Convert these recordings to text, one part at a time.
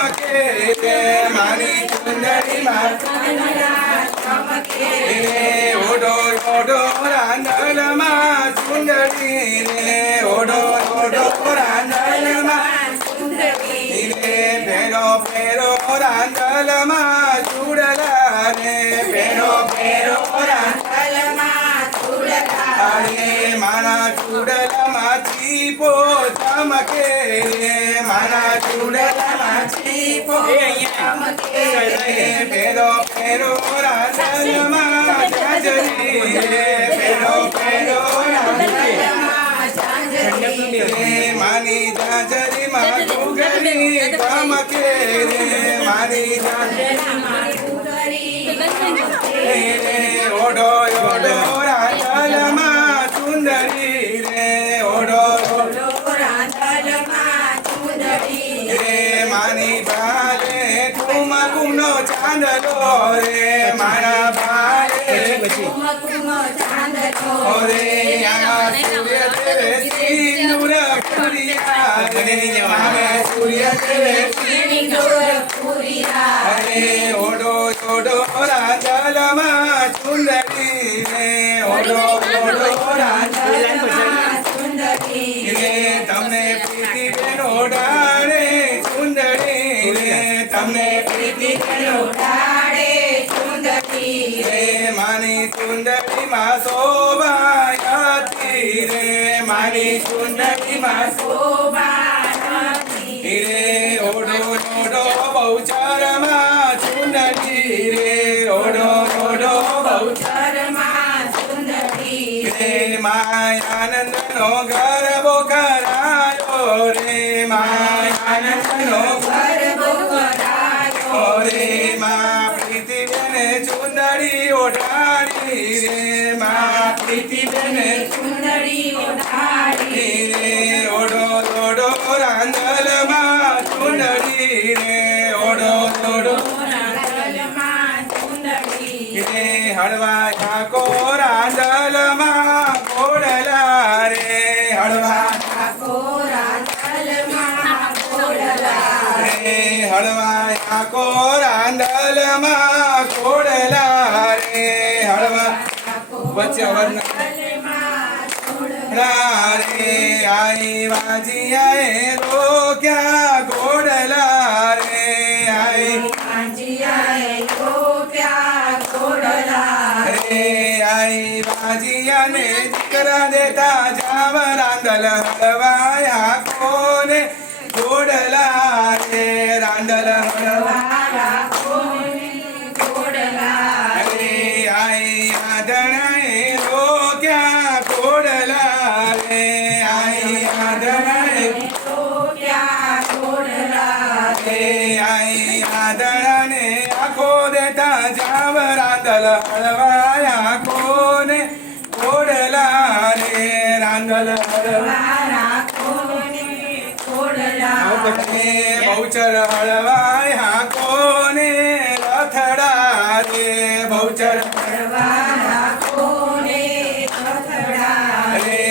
चमके रे मानी चुंदड़ी मां चमके रे ओडो ओडो रांदल मां चुंदड़ी रे ओडो ओडो रांदल मां चुंदड़ी रे फेरो फेरो रांदल मां चूड़ला रे फेरो फेरो रांदल मां चूड़ला रे माना चूड़ला मां चीपो चमके रे माना चूड़ला मां चीपो चमके रे फेरो फेरो रांदल मां जाजरी रे फेरो फेरो रांदल मां जाजरी रे मानी जाजरी मां घुघरी चमके रे मानी जाजरी मां घुघरी चमके रे ओडो ओडो रांदल मां चुंदड़ी रे ओडो ओडो रांदल मां चुंदड़ी रे मानी भाले ठुमकुनो चांदलो रे मारा भाले ठुमकुनो चांदलो रे आना सूर्य तेरे सिंदूर पुरिया रे माने सूर्य तेरे सिंदूर पुरिया रे ओडो ओडो रांदल मां चुंदड़ी रे ओडो ओडो रांदल मां चुंदड़ी रे तमने प्रीति बेनो डाळे चुंदड़ी रे तमने प्रीति बेनो डाळे चुंदड़ी रे मानी चुंदड़ी मां शोभायाती रे मानी चुंदड़ी मां शोभायाती रे ओडो ओडो बहुचर मां चुंदड़ी रे ओडो ओडो बहुचर मां चुंदड़ी रे माय आनंद नो गरबो करायो रे माय आनंद नो गरबो करायो रे मां प्रीति बेने चुंदड़ी ओढ़ाड़ी रे मां प्रीति बेने चुंदड़ी ओढ़ाड़ी रे ओडो ओडो रांदल मां चुंदड़ी रे ओडो ओडो रांदल मां चुंदड़ी रे हड़वा ठाको रांदल मां कोडला रे हड़वा ठाको रांदल मां कोडला रे हड़वा ठाको रांदल मां कोडला रे हड़वा बच्चे अवर रे आई बाजी आए रो क्या कोडला रे आई बाजी आए रो क्या कोडला रे आई बाजिया ने जिकरा देता जाव रांदल हलवाया कोने कोडला रे रांदल हलवाया कोने कोडला रे आई आदणाए रो क्या कोडला रे आई आदणाए रो क्या कोडला रे आई आदणाने आखो देता जाव रांदल हलवाया कोने कोडला रे रांदल हलवाया कोने कोडला रे बहुचर हलवाया कोने रथड़ा रे बहुचर हलवाया कोने रथड़ा रे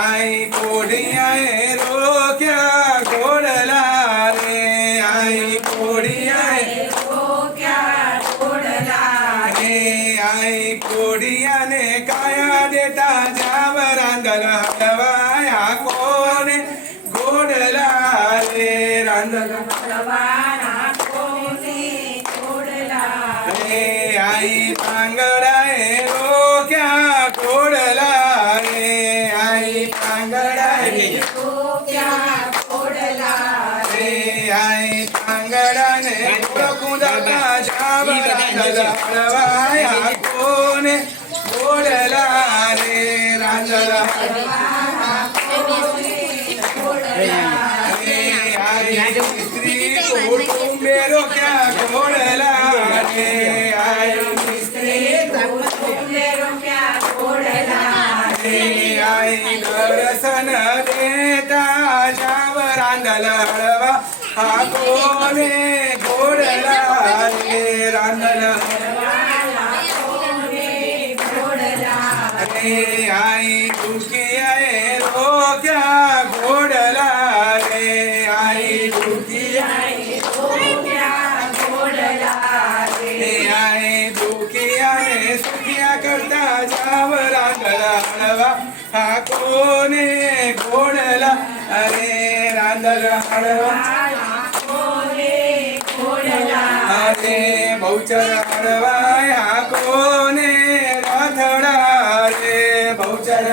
आई कोडियाए रो क्या कोडला रे आई कोडियाए रो क्या कोडला रे आई कोडिया ने काया देता जाव रांदल हलवाया कोने कोडला रे रांदल हलवाया कोने कोडला रे आई पांगड़ाए रो क्या कोडला रे आई पांगड़ाए रो क्या कोडला रे आई पांगड़ा ने कुंदता जाव रांदल हलवाया कोने कोडला रे रांदल हलवाया कोने कोडला रे आई स्त्री मेरो क्या कोडला रे आई स्त्री मेरो क्या कोडला रे आई दर्शन देता जाव रांदल हलवा हा कोने कोडला रे रांदल हलवाया कोने कोडला रे आई दुखियाए रो क्या कोडला रे आई दुखियाए रो दादा जाव रांधला हळवा हा कोणे घोडला अरे रांधला हळवा अरे बहुचर हळवा हा कोणे राधडा रे बहुचर